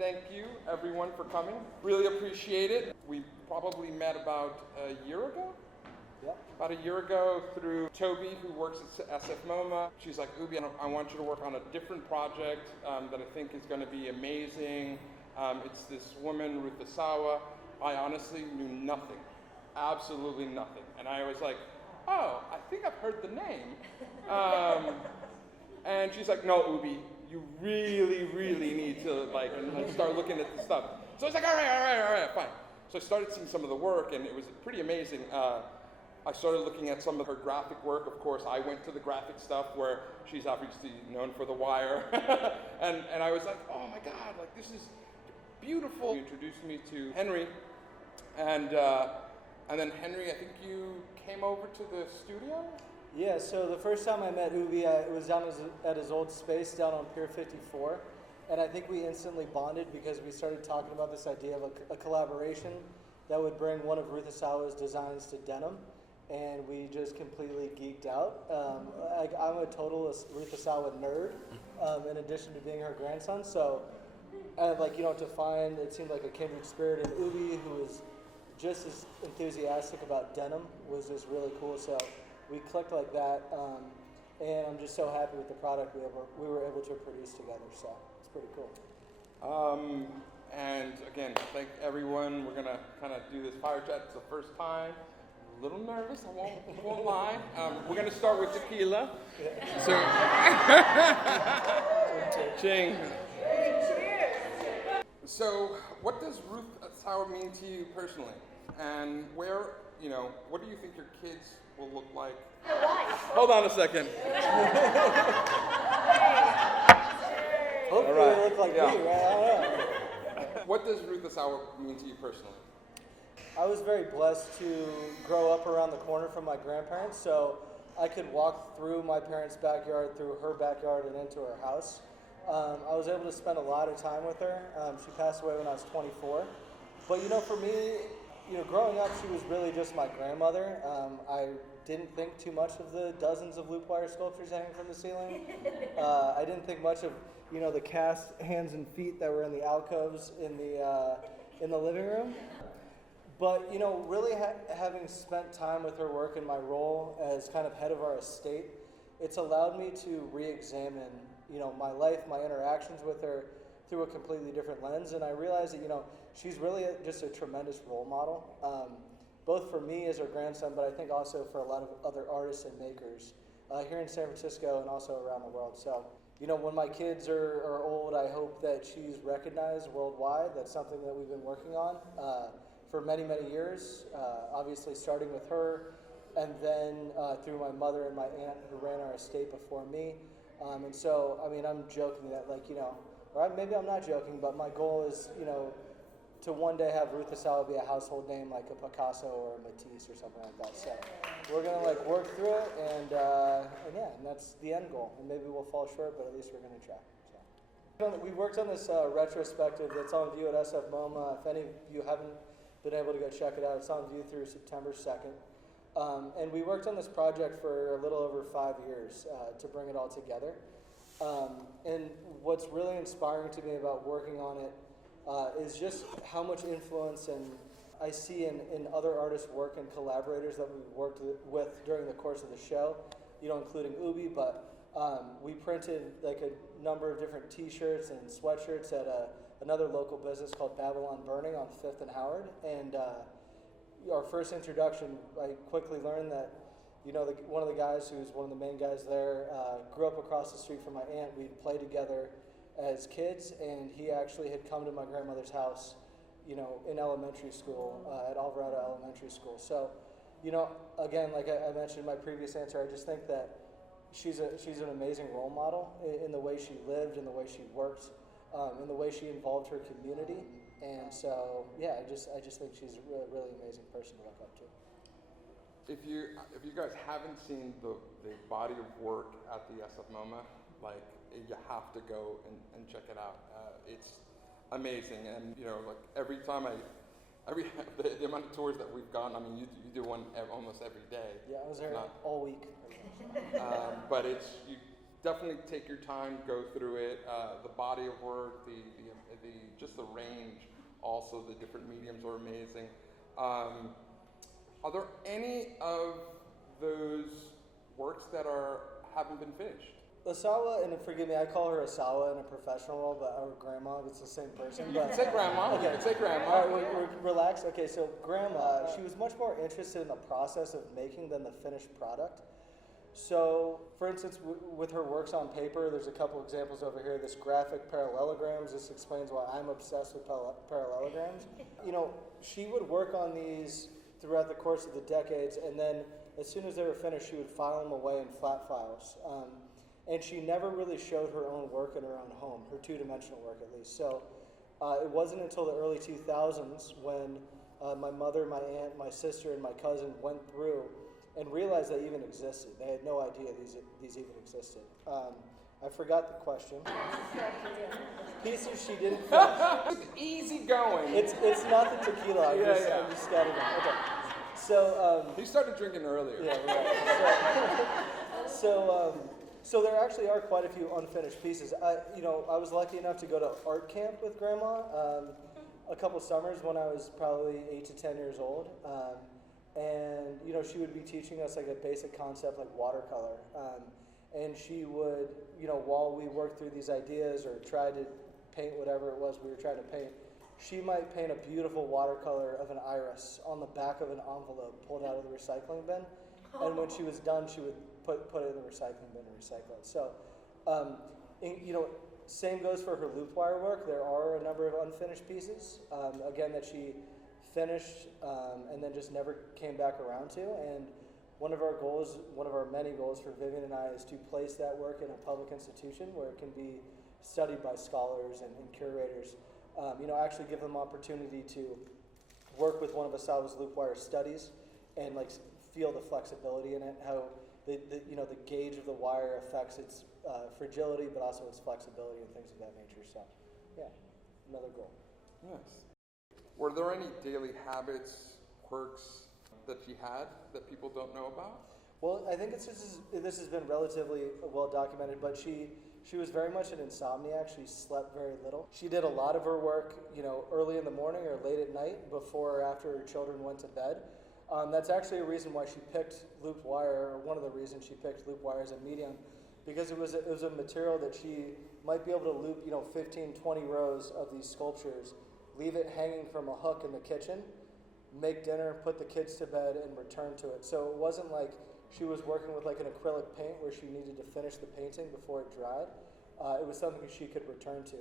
thank you everyone for coming. Really appreciate it. We probably met about a year ago. Yep. About a year ago through Toby, who works at SF MoMA. She's like, Ubi, I want you to work on a different project that I think is going to be amazing. It's this woman, Ruth Asawa. I honestly knew nothing, absolutely nothing. And I was like, oh, I think I've heard the name. And she's like, no, Ubi, you really need to like start looking at the stuff. So I was like, all right, fine. So I started seeing some of the work, and it was pretty amazing. I started looking at some of her graphic work. Of course, I went to the graphic stuff where she's obviously known for The Wire. and I was like, oh my God, like this is beautiful. You introduced me to Henry. And then Henry, I think you came over to the studio? Yeah, so the first time I met Ubi, it was down at his old space down on Pier 54. And I think we instantly bonded because we started talking about this idea of a collaboration that would bring one of Ruth Asawa's designs to Denim. And we just completely geeked out. I'm a total Ruth Asawa nerd, in addition to being her grandson. So, to find, it seemed like a kindred spirit in Ubi, who was just as enthusiastic about denim, was just really cool. So we clicked like that, and I'm just so happy with the product we were able to produce together. So it's pretty cool. And again, thank everyone. We're gonna kind of do this fire chat. It's the first time. A little nervous, I won't lie. We're gonna start with tequila. So, ching. So, what does Ruth Asawa mean to you personally? And what do you think your kids will look like? Hold on a second. Hopefully they look like me, right? I don't know. What does Ruth Asawa mean to you personally? I was very blessed to grow up around the corner from my grandparents, so I could walk through my parents' backyard, through her backyard, and into her house. I was able to spend a lot of time with her. She passed away when I was 24. But for me, growing up, she was really just my grandmother. I didn't think too much of the dozens of loop wire sculptures hanging from the ceiling. I didn't think much of the cast hands and feet that were in the alcoves in the living room. But really having spent time with her work in my role as kind of head of our estate, it's allowed me to re-examine my life, my interactions with her through a completely different lens. And I realized that she's really just a tremendous role model, both for me as her grandson, but I think also for a lot of other artists and makers here in San Francisco and also around the world. So when my kids are old, I hope that she's recognized worldwide. That's something that we've been working on for many years, obviously starting with her, and then through my mother and my aunt who ran our estate before me. And so, I'm joking that or maybe I'm not joking, but my goal is, to one day have Ruth Asawa be a household name like a Picasso or a Matisse or something like that. So we're gonna work through it, and that's the end goal. And maybe we'll fall short, but at least we're gonna try. So we worked on this retrospective that's on view at SF MoMA. If any of you haven't been able to go check it out, it's on view through September 2nd. And we worked on this project for a little over 5 years to bring it all together. And what's really inspiring to me about working on it is just how much influence I see in other artists' work and collaborators that we've worked with during the course of the show, including Ubi, but we printed a number of different t-shirts and sweatshirts at another local business called Babylon Burning on 5th and Howard. And our first introduction, I quickly learned that one of the guys who's one of the main guys there grew up across the street from my aunt. We'd play together as kids, and he actually had come to my grandmother's house, in elementary school, at Alvarado Elementary School. So, again, like I mentioned in my previous answer, I just think that she's an amazing role model in the way she lived, in the way she worked, in the way she involved her community. And so, I just think she's a really amazing person to look up to. If you guys haven't seen the body of work at the SF MoMA, you have to go and check it out. It's amazing, and every time the amount of tours that we've gone, you do one almost every day. Yeah, I was there all week. But definitely take your time, go through it. The body of work, the just the range, also the different mediums are amazing. Are there any of those works that haven't been finished? Asawa, and forgive me, I call her Asawa in a professional role, but our grandma, it's the same person. You can say grandma. Okay. You can say grandma. All right, relax. Okay, so grandma, she was much more interested in the process of making than the finished product. So, for instance, with her works on paper, there's a couple examples over here. This graphic parallelograms. This explains why I'm obsessed with parallelograms. You know, she would work on these throughout the course of the decades, and then as soon as they were finished, she would file them away in flat files. And she never really showed her own work in her own home, her two-dimensional work at least. So it wasn't until the early 2000s when my mother, my aunt, my sister, and my cousin went through and realized they even existed. They had no idea these even existed. I forgot the question. Pieces she didn't finish. It's easy going. It's not the tequila. I'm just scattered them. Okay. So he started drinking earlier. Yeah, right. So there actually are quite a few unfinished pieces. I was lucky enough to go to art camp with Grandma a couple summers when I was probably 8 to 10 years old. And she would be teaching us like a basic concept like watercolor. And she would, while we worked through these ideas or tried to paint whatever it was we were trying to paint, she might paint a beautiful watercolor of an iris on the back of an envelope pulled out of the recycling bin. And when she was done, she would put it in the recycling bin and recycle it. So, same goes for her loop wire work. There are a number of unfinished pieces, again, that she finished and then just never came back around to. And one of our many goals for Vivian and I is to place that work in a public institution where it can be studied by scholars and curators. Actually give them opportunity to work with one of Asawa's loop wire studies and like feel the flexibility in it, how the gauge of the wire affects its fragility, but also its flexibility and things of that nature. So, yeah, another goal. Yes. Were there any daily habits, quirks that she had that people don't know about? Well, I think this has been relatively well documented, but she was very much an insomniac. She slept very little. She did a lot of her work, early in the morning or late at night before or after her children went to bed. That's actually a reason why she picked loop wire, or one of the reasons she picked loop wire as a medium, because it was a material that she might be able to loop, 15, 20 rows of these sculptures, leave it hanging from a hook in the kitchen, make dinner, put the kids to bed, and return to it. So it wasn't like she was working with like an acrylic paint where she needed to finish the painting before it dried. It was something she could return to.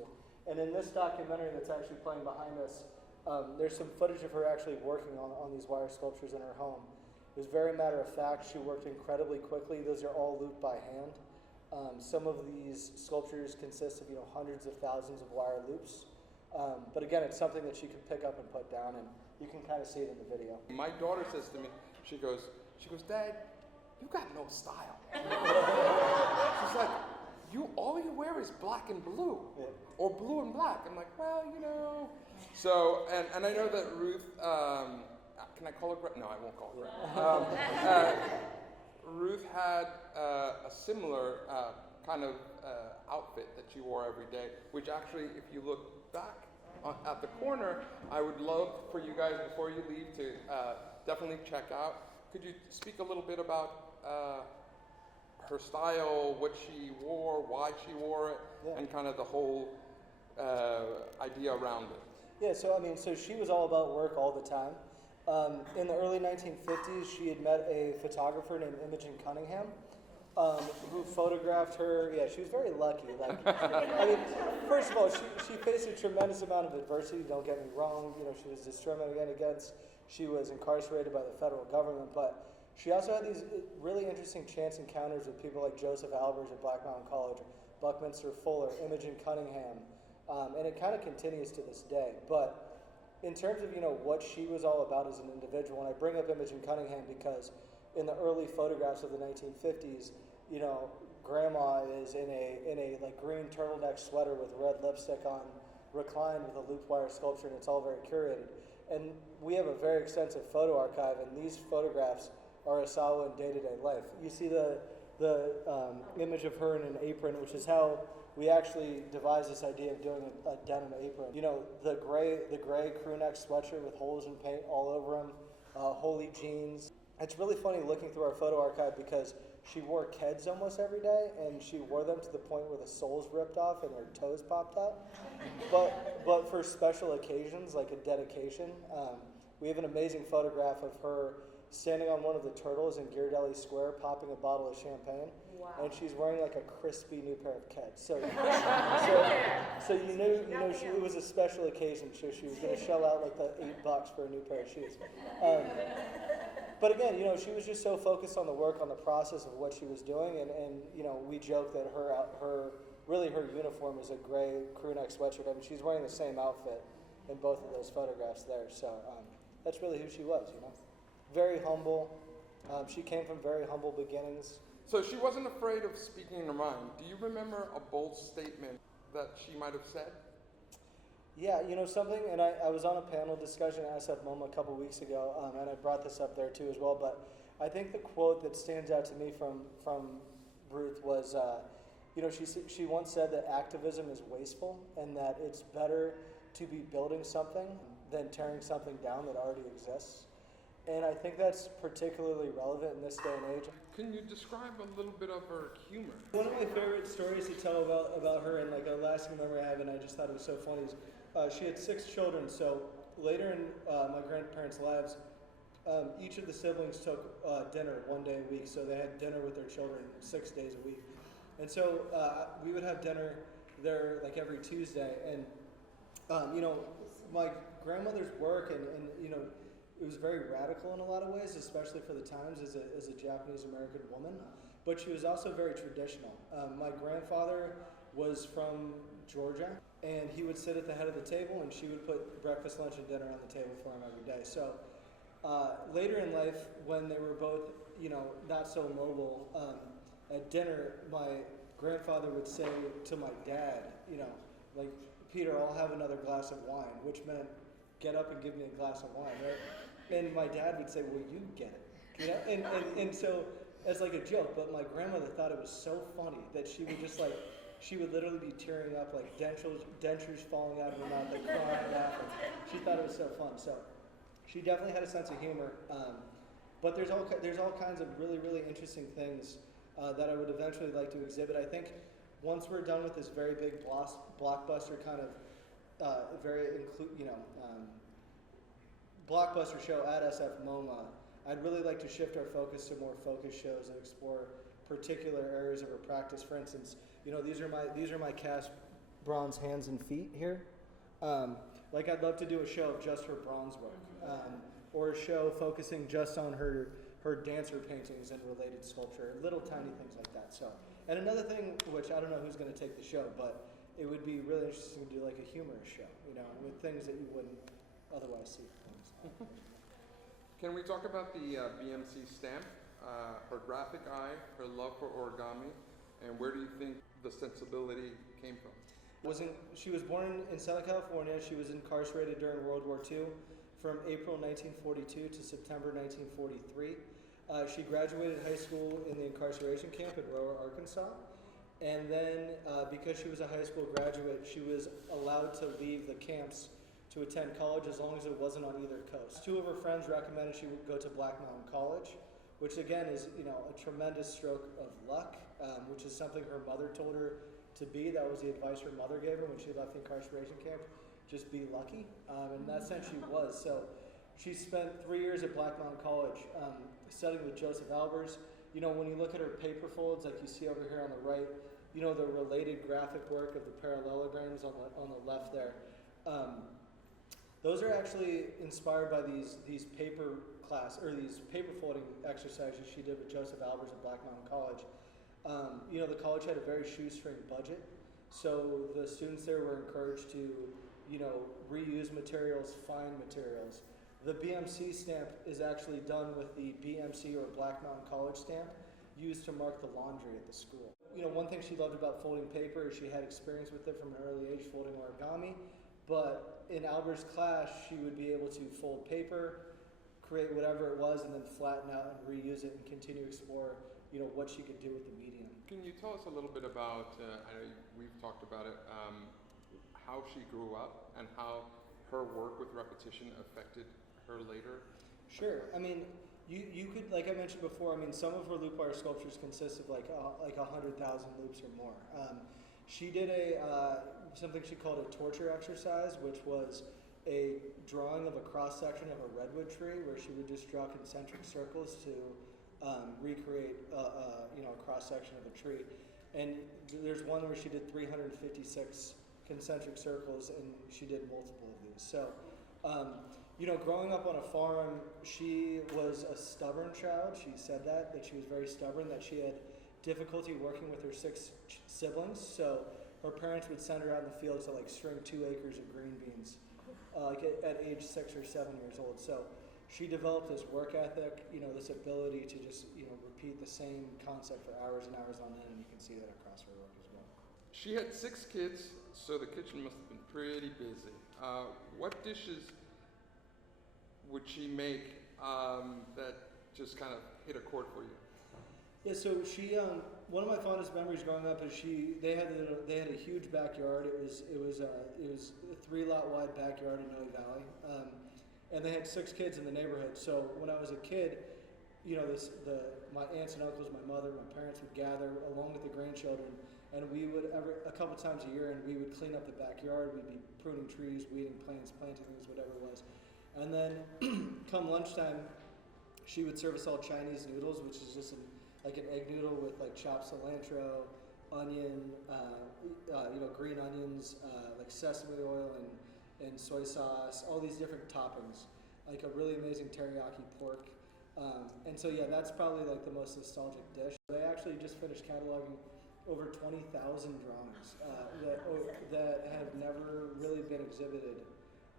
And in this documentary that's actually playing behind us, there's some footage of her actually working on these wire sculptures in her home. It was very matter of fact. She worked incredibly quickly. Those are all looped by hand. Some of these sculptures consist of hundreds of thousands of wire loops. But again, it's something that she could pick up and put down, and you can kind of see it in the video. My daughter says to me, she goes, Dad, you got no style. She's like, all you wear is black and blue, or blue and black. I'm like, well, So, and I know that Ruth, can I call her? No, I won't call her. Ruth had a similar kind of outfit that she wore every day, which actually, if you look back at the corner, I would love for you guys, before you leave, to definitely check out. Could you speak a little bit about her style, what she wore, why she wore it, and kind of the whole idea around it? Yeah, so she was all about work all the time. In the early 1950s, she had met a photographer named Imogen Cunningham, who photographed her. Yeah, she was very lucky. First of all, she faced a tremendous amount of adversity. Don't get me wrong. She was discriminated against. She was incarcerated by the federal government, but she also had these really interesting chance encounters with people like Joseph Albers at Black Mountain College, Buckminster Fuller, Imogen Cunningham, and it kind of continues to this day. But in terms of what she was all about as an individual, and I bring up Imogen Cunningham because in the early photographs of the 1950s, Grandma is in a like green turtleneck sweater with red lipstick on, reclined with a loop wire sculpture, and it's all very curated. And we have a very extensive photo archive, and these photographs are Asawa in day-to-day life. You see the the image of her in an apron, which is how we actually devised this idea of doing a denim apron. You know, the gray crew neck sweatshirt with holes in paint all over them, holy jeans. It's really funny looking through our photo archive because she wore Keds almost every day, and she wore them to the point where the soles ripped off and her toes popped out. But for special occasions, like a dedication, we have an amazing photograph of her standing on one of the turtles in Ghirardelli Square, popping a bottle of champagne. Wow. And she's wearing like a crispy new pair of Keds. So you know, it was a special occasion. So she was going to shell out like the $8 for a new pair of shoes. But again, you know, she was just so focused on the work, on the process of what she was doing, and you know, we joke that her uniform is a gray crew neck sweatshirt. I mean, she's wearing the same outfit in both of those photographs there. So that's really who she was, you know. Very humble. She came from very humble beginnings. So she wasn't afraid of speaking her mind. Do you remember a bold statement that she might have said? Yeah, you know something, and I was on a panel discussion at SF MoMA a couple weeks ago, and I brought this up there too as well, but I think the quote that stands out to me from Ruth was, you know, she once said that activism is wasteful and that it's better to be building something than tearing something down that already exists. And I think that's particularly relevant in this day and age. Can you describe a little bit of her humor? One of my favorite stories to tell about her, and like a lasting memory I have, and I just thought it was so funny, is she had 6 children. So later in my grandparents' lives, each of the siblings took dinner one day a week. So they had dinner with their children 6 days a week. And so we would have dinner there like every Tuesday. And, you know, my grandmother's work and you know, it was very radical in a lot of ways, especially for the times as a Japanese American woman. But she was also very traditional. My grandfather was from Georgia, and he would sit at the head of the table, and she would put breakfast, lunch, and dinner on the table for him every day. So later in life, when they were both, you know, not so mobile, at dinner, my grandfather would say to my dad, you know, like, Peter, I'll have another glass of wine, which meant get up and give me a glass of wine, right? And my dad would say, well, you get it, you know? And so, as like a joke, but my grandmother thought it was so funny that she would just like, she would literally be tearing up, like dentures falling out of her mouth, like crying, laughing. She thought it was so fun. So she definitely had a sense of humor. But there's all kinds of really, really interesting things that I would eventually like to exhibit. I think once we're done with this very big blockbuster kind of blockbuster show at SF MoMA, I'd really like to shift our focus to more focused shows and explore particular areas of her practice. For instance, you know, these are my cast bronze hands and feet here. Like I'd love to do a show of just her bronze work, or a show focusing just on her dancer paintings and related sculpture, little tiny things like that. So, and another thing, which I don't know who's going to take the show, but it would be really interesting to do like a humorous show, you know, with things that you wouldn't otherwise see. Can we talk about the BMC stamp, her graphic eye, her love for origami, and where do you think the sensibility came from? She was born in Southern California. She was incarcerated during World War II from April 1942 to September 1943. She graduated high school in the incarceration camp in Rower, Arkansas. And then because she was a high school graduate, she was allowed to leave the camps to attend college as long as it wasn't on either coast. 2 of her friends recommended she would go to Black Mountain College, which again is, you know, a tremendous stroke of luck, which is something her mother told her to be. That was the advice her mother gave her when she left the incarceration camp. Just be lucky. In that sense, she was. So she spent 3 years at Black Mountain College studying with Joseph Albers. You know, when you look at her paper folds, like you see over here on the right, you know, the related graphic work of the parallelograms on the left there. Those are actually inspired by these paper folding exercises she did with Joseph Albers at Black Mountain College. You know, the college had a very shoestring budget, so the students there were encouraged to, you know, reuse materials, find materials. The BMC stamp is actually done with the BMC or Black Mountain College stamp used to mark the laundry at the school. You know, one thing she loved about folding paper is she had experience with it from an early age, folding origami. But in Albert's class, she would be able to fold paper, create whatever it was, and then flatten out and reuse it and continue to explore what she could do with the medium. Can you tell us a little bit about, I know we've talked about it, how she grew up and how her work with repetition affected her later? Sure. I mean, you could, like I mentioned before, I mean, some of her loop wire sculptures consist of like 100,000 loops or more. She did something she called a torture exercise, which was a drawing of a cross section of a redwood tree, where she would just draw concentric circles to recreate a cross section of a tree. And there's one where she did 356 concentric circles, and she did multiple of these. So, growing up on a farm, she was a stubborn child. She said that she was very stubborn, that she had difficulty working with her 6 siblings. So her parents would send her out in the field to like string 2 acres of green beans, at age 6 or 7 years old. So she developed this work ethic, this ability to just, repeat the same concept for hours and hours on end, and you can see that across her work as well. She had 6 kids, so the kitchen must have been pretty busy. What dishes would she make that just kind of hit a chord for you? Yeah, so she one of my fondest memories growing up is they had a huge backyard. It was a 3-lot wide backyard in Noe Valley, and they had 6 kids in the neighborhood. So when I was a kid, my aunts and uncles, my mother, my parents would gather along with the grandchildren, and we would a couple times a year, and we would clean up the backyard. We'd be pruning trees, weeding plants, planting things, whatever it was. And then come lunchtime, she would serve us all Chinese noodles, which is just like an egg noodle with like chopped cilantro, onion, green onions, like sesame oil and soy sauce, all these different toppings, like a really amazing teriyaki pork. And so yeah, that's probably like the most nostalgic dish. They actually just finished cataloging over 20,000 drawings that have never really been exhibited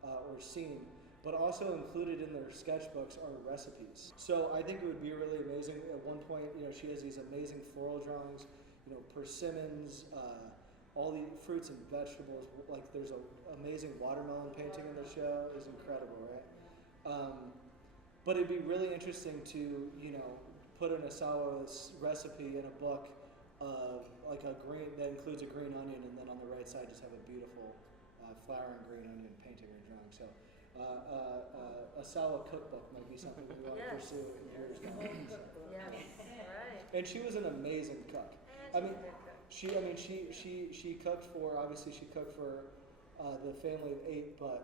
or seen. But also included in their sketchbooks are recipes. So I think it would be really amazing. At one point, she has these amazing floral drawings, persimmons, all the fruits and vegetables. Like there's an amazing watermelon painting in the show. It's incredible, right? But it'd be really interesting to, put an Asawa's recipe in a book of like that includes a green onion, and then on the right side just have a beautiful flowering green onion painting or drawing. So. Asawa cookbook might be something we want to pursue in years to come. Yes, right. And she was an amazing cook. She cooked for the family of 8, but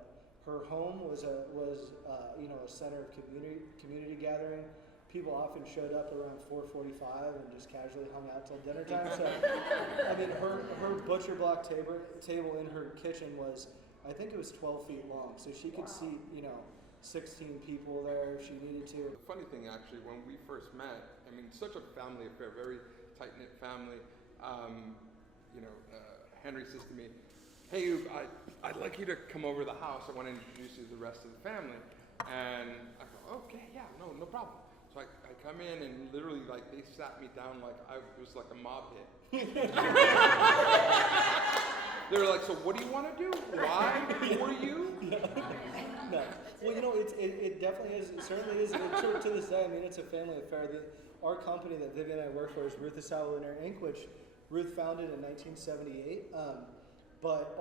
her home was a center of community gathering. People often showed up around 4:45 and just casually hung out till dinner time. So, her butcher block table in her kitchen was, I think it was 12 feet long, so she could seat, 16 people there if she needed to. The funny thing, actually, when we first met, such a family affair, very tight-knit family. Henry says to me, "Hey, I'd like you to come over to the house. I want to introduce you to the rest of the family." And I go, "Okay, yeah, no problem." So I come in, and literally, like, they sat me down like I was like a mob hit. They were like, "So what do you want to do? Why? Who are you?" No. Well, it definitely is. It certainly is. To this day, it's a family affair. Our company that Vivian and I work for is Ruth Asawa Inc., which Ruth founded in 1978. But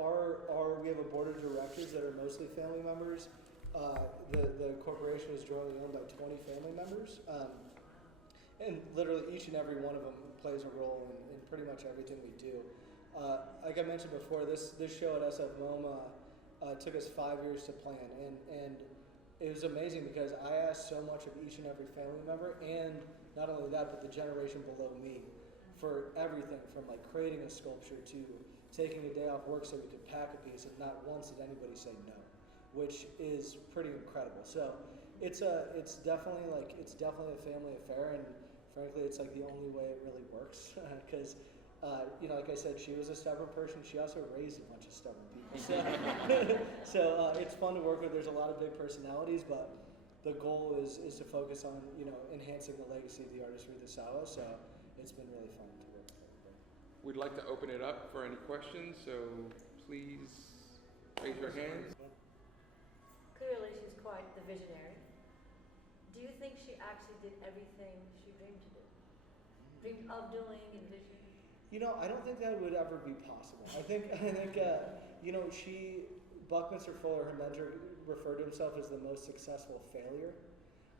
we have a board of directors that are mostly family members. The corporation is jointly owned by 20 family members. And literally each and every one of them plays a role in pretty much everything we do. Like I mentioned before, this show at SF MoMA took us 5 years to plan, and it was amazing because I asked so much of each and every family member, and not only that, but the generation below me, for everything from like creating a sculpture to taking a day off work so we could pack a piece, and not once did anybody say no, which is pretty incredible. So it's definitely a family affair, and frankly, it's like the only way it really works because. Like I said, she was a stubborn person. She also raised a bunch of stubborn people. So it's fun to work with. There's a lot of big personalities, but the goal is to focus on, enhancing the legacy of the artist Ruth Asawa. So it's been really fun to work with everybody. We'd like to open it up for any questions, so please raise your hands. Clearly, she's quite the visionary. Do you think she actually did everything she dreamed to do? of doing, envision? You know, I don't think that would ever be possible. I think, you know, Buckminster Fuller, her mentor, referred to himself as the most successful failure.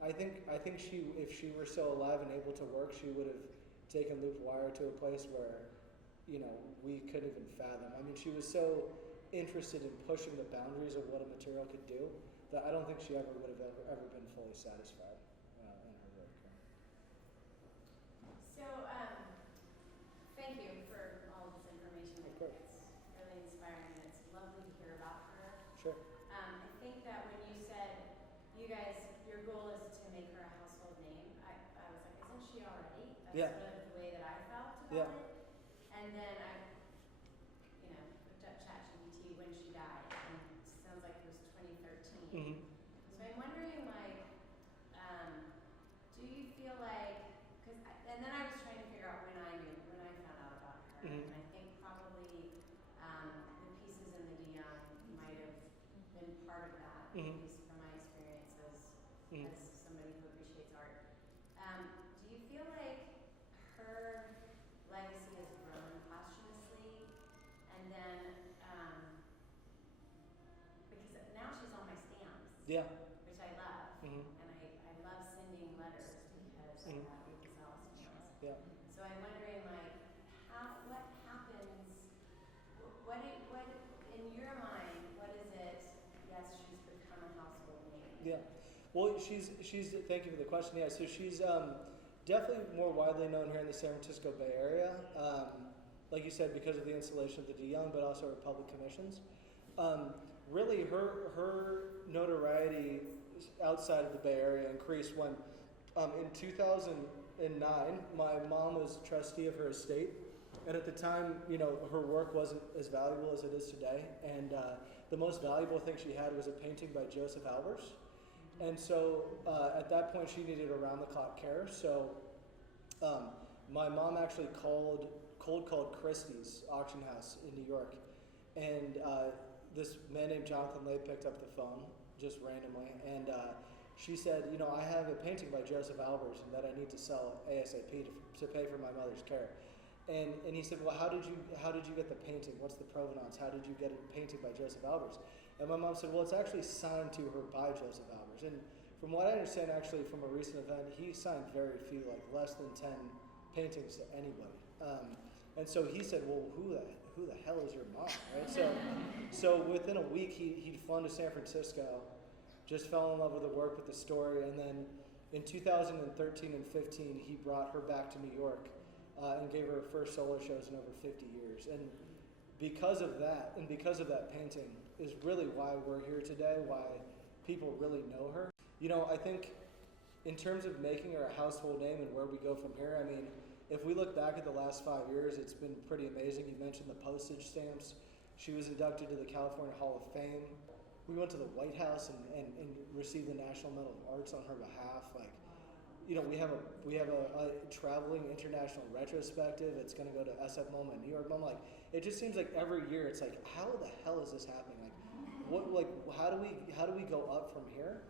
I think she, if she were still alive and able to work, she would have taken loop wire to a place where, you know, we couldn't even fathom. I mean, she was so interested in pushing the boundaries of what a material could do that I don't think she ever would have ever been fully satisfied in her work. So, thank you for all this information. Of course. It's really inspiring. It's lovely to hear about her. Sure. I think that when you said you guys, your goal is to make her a household name, I was like, isn't she already? That's Yeah. sort of the way that I felt about Yeah. it. And then I, looked up ChatGPT when she died, and it sounds like it was 2013. Mm-hmm. So I'm wondering, like, do you feel like, and then I was trying to figure out when I found out about her, Mhm. and I think probably the pieces in the Dion might have been part of that, Mhm. at least from my experience Mhm. as somebody who appreciates art. Do you feel like her legacy has grown posthumously, and then because now she's on my stamps, Yeah. which I love. Mm-hmm. And I love sending letters because I Mhm. have Giselle stamps. Yeah. So I'm wondering, like, what happens, what in your mind, what is it, yes, she's become a household name? Yeah. Well, she's. Thank you for the question. Yeah. So she's definitely more widely known here in the San Francisco Bay Area. Like you said, because of the installation of the De Young, but also her public commissions. Really, her notoriety outside of the Bay Area increased when, in 2009, my mom was trustee of her estate, and at the time, you know, her work wasn't as valuable as it is today, and the most valuable thing she had was a painting by Joseph Albers, and so at that point, she needed around-the-clock care. So my mom actually cold called Christie's auction house in New York, and this man named Jonathan Lay picked up the phone just randomly, and she said, you know, I have a painting by Joseph Albers that I need to sell ASAP to pay for my mother's care. And he said, well, how did you get the painting? What's the provenance? How did you get a painting by Joseph Albers? And my mom said, well, it's actually signed to her by Joseph Albers. And from what I understand, actually, from a recent event, he signed very few, like less than 10 paintings to anybody. And so he said, well, who the hell is your mom, right? So within a week, he'd flown to San Francisco, just fell in love with the work, with the story, and then in 2013 and 15, he brought her back to New York and gave her first solo shows in over 50 years. And because of that, and because of that painting, is really why we're here today, why people really know her. You know, I think in terms of making her a household name and where we go from here, I mean, if we look back at the last 5 years, it's been pretty amazing. You mentioned the postage stamps. She was inducted to the California Hall of Fame. We went to the White House and received the National Medal of Arts on her behalf. Like, you know, we have a traveling international retrospective. It's going to go to SF MoMA in New York. MoMA, like, it just seems like every year it's like, how the hell is this happening? How do we go up from here?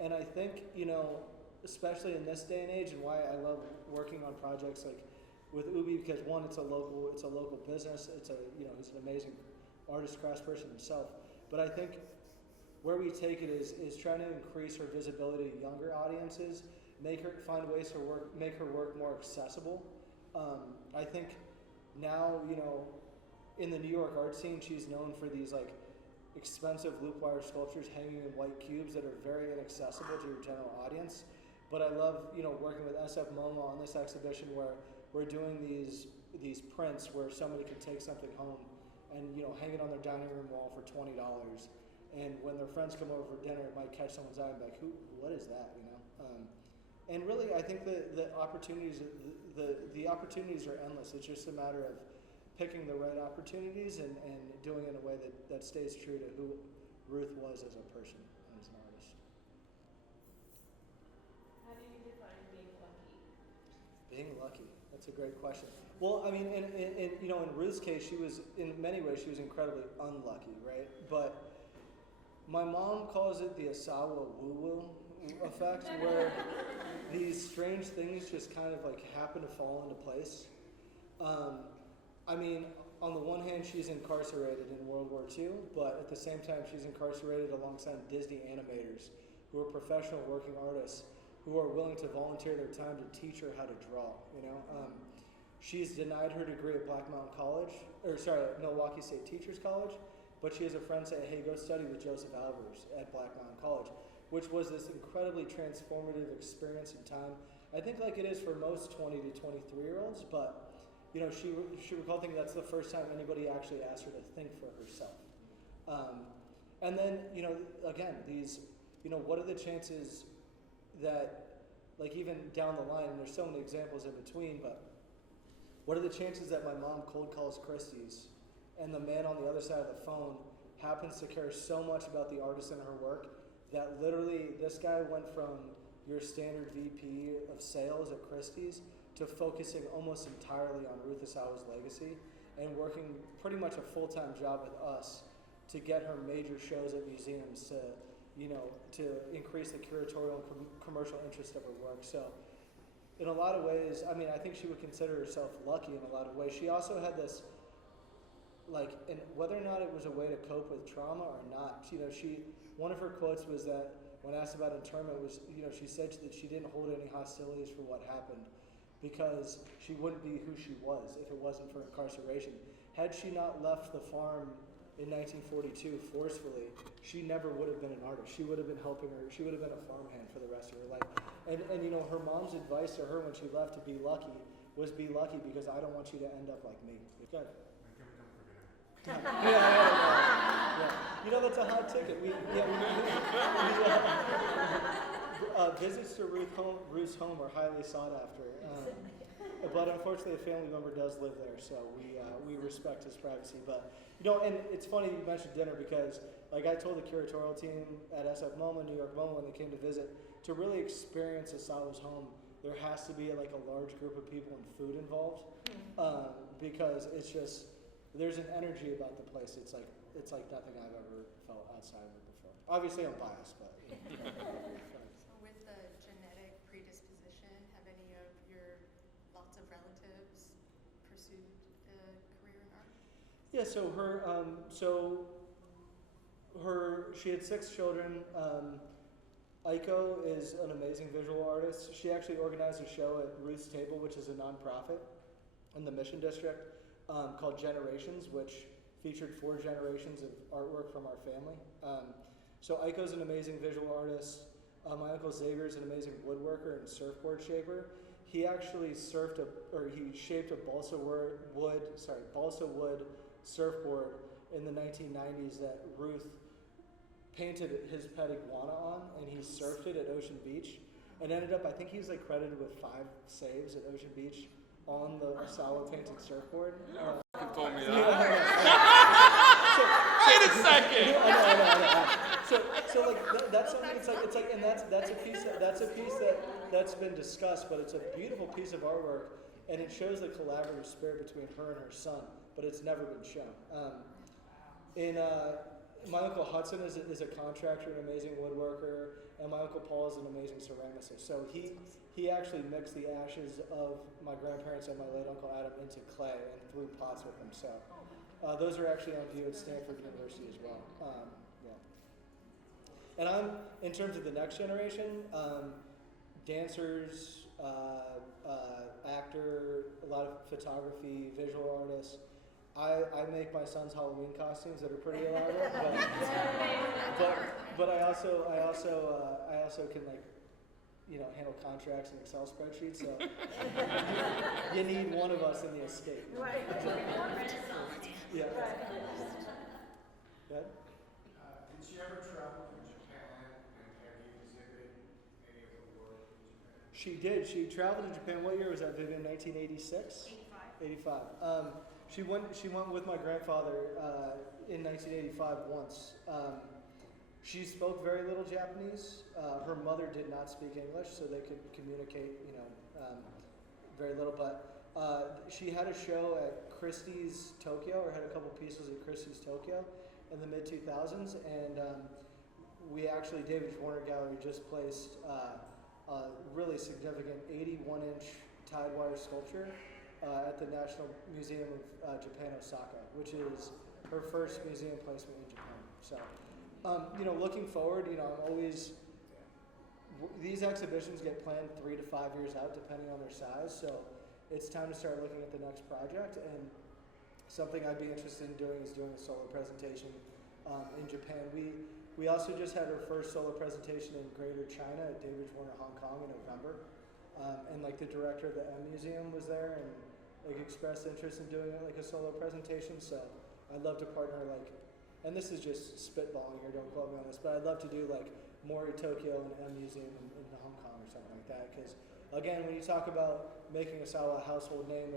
And I think, you know, especially in this day and age, and why I love working on projects like with Ubi, because one, it's a local business. He's an amazing artist, craftsperson himself. But I think where we take it is trying to increase her visibility to younger audiences, find ways to make her work more accessible. I think now, you know, in the New York art scene, she's known for these like expensive loop wire sculptures hanging in white cubes that are very inaccessible to your general audience. But I love, you know, working with SF MoMA on this exhibition where we're doing these prints where somebody can take something home and, you know, hang it on their dining room wall for $20. And when their friends come over for dinner, it might catch someone's eye and be like, what is that, you know? And really, I think the opportunities are endless. It's just a matter of picking the right opportunities and doing it in a way that stays true to who Ruth was as a person, as an artist. How do you define being lucky? Being lucky. That's a great question. Well, I mean, in you know, in Ruth's case, in many ways she was incredibly unlucky, right? But my mom calls it the Asawa woo-woo, effect where these strange things just kind of like happen to fall into place. I mean, on the one hand, she's incarcerated in World War II, but at the same time, she's incarcerated alongside Disney animators who are professional working artists who are willing to volunteer their time to teach her how to draw. She's denied her degree at Milwaukee State Teachers College, but she has a friend say, hey, go study with Joseph Albers at Black Mountain College, which was this incredibly transformative experience in time. I think like it is for most 20 to 23-year-olds, but she recalled thinking that's the first time anybody actually asked her to think for herself. And then, again, these, what are the chances that, like even down the line, and there's so many examples in between, but what are the chances that my mom cold calls Christie's and the man on the other side of the phone happens to care so much about the artist and her work that literally this guy went from your standard VP of sales at Christie's to focusing almost entirely on Ruth Asawa's legacy and working pretty much a full-time job with us to get her major shows at museums to increase the curatorial and commercial interest of her work. So in a lot of ways, I think she would consider herself lucky in a lot of ways. She also had this, and whether or not it was a way to cope with trauma or not, one of her quotes was that when asked about internment was, she said that she didn't hold any hostilities for what happened because she wouldn't be who she was if it wasn't for incarceration. Had she not left the farm in 1942 forcefully, she never would have been an artist. She would have been helping her. She would have been a farmhand for the rest of her life. And her mom's advice to her when she left to be lucky was be lucky because I don't want you to end up like me. Good. Yeah. That's a hot ticket. Visits to Ruth's home are highly sought after. But unfortunately, a family member does live there, so we respect his privacy. But and it's funny you mentioned dinner because, like, I told the curatorial team at SF MoMA, New York MoMA, when they came to visit, to really experience Asawa's home, there has to be like a large group of people and food involved, because it's just there's an energy about the place. It's like nothing I've ever felt outside of it before. Obviously, I'm biased, but. With the genetic predisposition, have any of your lots of relatives pursued a career in art? Yeah, so she had 6 children. Aiko is an amazing visual artist. She actually organized a show at Ruth's Table, which is a nonprofit in the Mission District, called Generations, which featured 4 generations of artwork from our family. So Aiko's an amazing visual artist. My uncle Xavier is an amazing woodworker and surfboard shaper. He actually shaped a balsa wood surfboard in the 1990s that Ruth painted his pet iguana on, and he surfed it at Ocean Beach, and ended up, I think he's credited with 5 saves at Ocean Beach on the Asawa painted surfboard. You told me that. Wait a second. So that's something. And that's a piece that's been discussed, but it's a beautiful piece of artwork, and it shows the collaborative spirit between her and her son, but it's never been shown. My uncle Hudson is a contractor, an amazing woodworker, and my uncle Paul is an amazing ceramicist. So he actually mixed the ashes of my grandparents and my late uncle Adam into clay and flew pots with them. So those are actually on view at Stanford University as well. And I'm, in terms of the next generation, dancers, actor, a lot of photography, visual artists. I make my son's Halloween costumes that are pretty elaborate, but I also can handle contracts and Excel spreadsheets. So you need one of us in the escape. Right. Yeah. Right. Good. Did she ever travel to Japan, and have you exhibited any of her work in Japan? She did. She traveled to Japan. What year was that, Vivian? 1986? 85. She went with my grandfather in 1985 once. She spoke very little Japanese. Her mother did not speak English, so they could communicate, very little. But she had a show at Christie's Tokyo, or had a couple pieces at Christie's Tokyo in the mid-2000s, and we actually, David Warner Gallery just placed a really significant 81-inch Tidewire sculpture at the National Museum of Japan, Osaka, which is her first museum placement in Japan. So, looking forward, I'm always, these exhibitions get planned 3 to 5 years out depending on their size, so it's time to start looking at the next project, and something I'd be interested in doing is doing a solo presentation in Japan. We also just had our first solo presentation in Greater China at David Warner Hong Kong in November, and like the director of the M Museum was there and like expressed interest in doing it like a solo presentation. So I'd love to partner and this is just spitballing here, don't quote me on this, but I'd love to do like Mori Tokyo and M Museum in Hong Kong or something like that. Because again, when you talk about making Asawa a household name,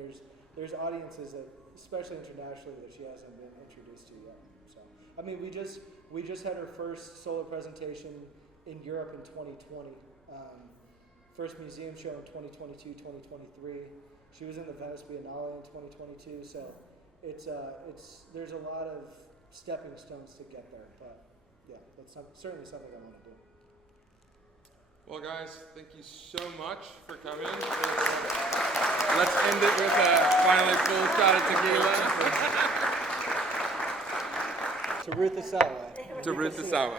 there's audiences that, especially internationally, that she hasn't been introduced to yet. So I mean, we just had her first solo presentation in Europe in 2020. First museum show in 2022, 2023. She was in the Venice Biennale in 2022. So there's a lot of stepping stones to get there. But yeah, that's certainly something I want to do. Well, guys, thank you so much for coming. Let's end it with a finally full shot of tequila. To Ruth Asawa. To Ruth Asawa.